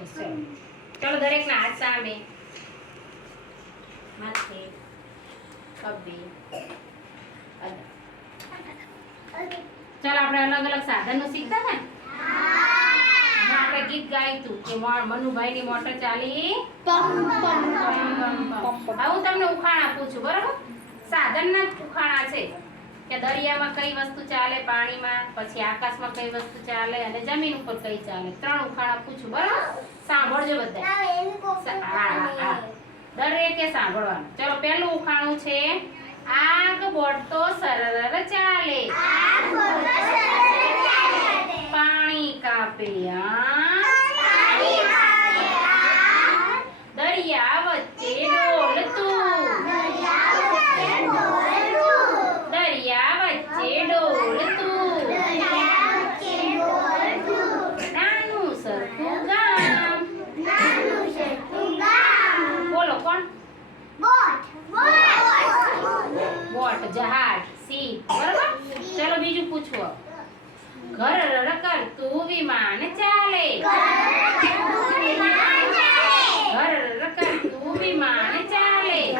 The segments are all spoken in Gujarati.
ચલો દરેકના હાથ સામે માથે ખભે ચાલો આપણે અલગ અલગ સાધનો શીખતા હતા ને આપણે ગીત ગાયું હતું કે મનુભાઈની મોટર ચાલી હવે હું તમને ઉખાણ આપું છું બરાબર સાધનના જ ઉખાણા છે કે દરિયામાં કઈ વસ્તુ ચાલે પાણીમાં પછી આકાશમાં કઈ વસ્તુ ચાલે અને જમીન ઉપર કઈ ચાલે ત્રણ ઉખાણ આપું છું બરાબર સાંભળજો બધા દરેકે સાંભળવાનું ચલો પહેલું ઉખાણું છે આગ બોળતો સરર ચાલે પાણી કાપે દરિયા વચ્ચે ડોલતું દરિયા વચ્ચે ડોલતું નાનું સરખું ગામ બોલો કોણ બોટ જહાજ સીપ બરાબર ચલો બીજું પૂછવો ઘર કરતું વિમાન ચાલે ઘર કરતું વિમાન ચાલે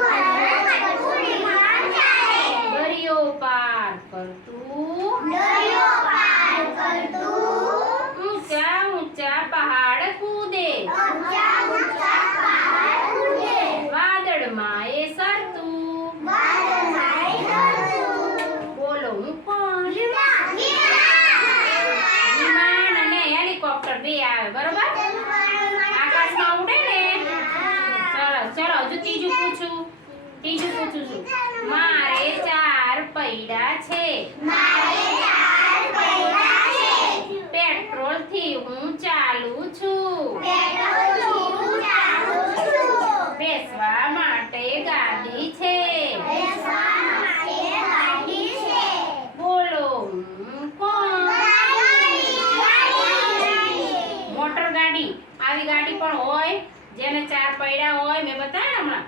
દરિયો પાર કરતું ઊંચા ઊંચા પહાડ કૂદે વાદળમાં એ સરતું બોલો હું કોણ વિમાન અને હેલિકોપ્ટર બે આવે બરોબર આકાશમાં ઉડે ને સરસ ચલો હજુ ત્રીજું પૂછું છું મારે ચાર પૈડા છે પેટ્રોલ થી હું ચાલું છું બેસવા માટે ગાડી છે બોલો કોણ મોટર ગાડી આવી ગાડી પણ હોય જેને ચાર પૈડા હોય મેં બતાવ્યા હમણાં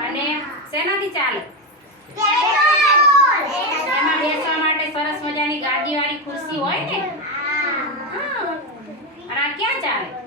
અને શેનાથી ચાલે એમાં બેસવા માટે સરસ મજાની ગાદી વાળી ખુરશી હોય ને અને આ ક્યાં ચાલે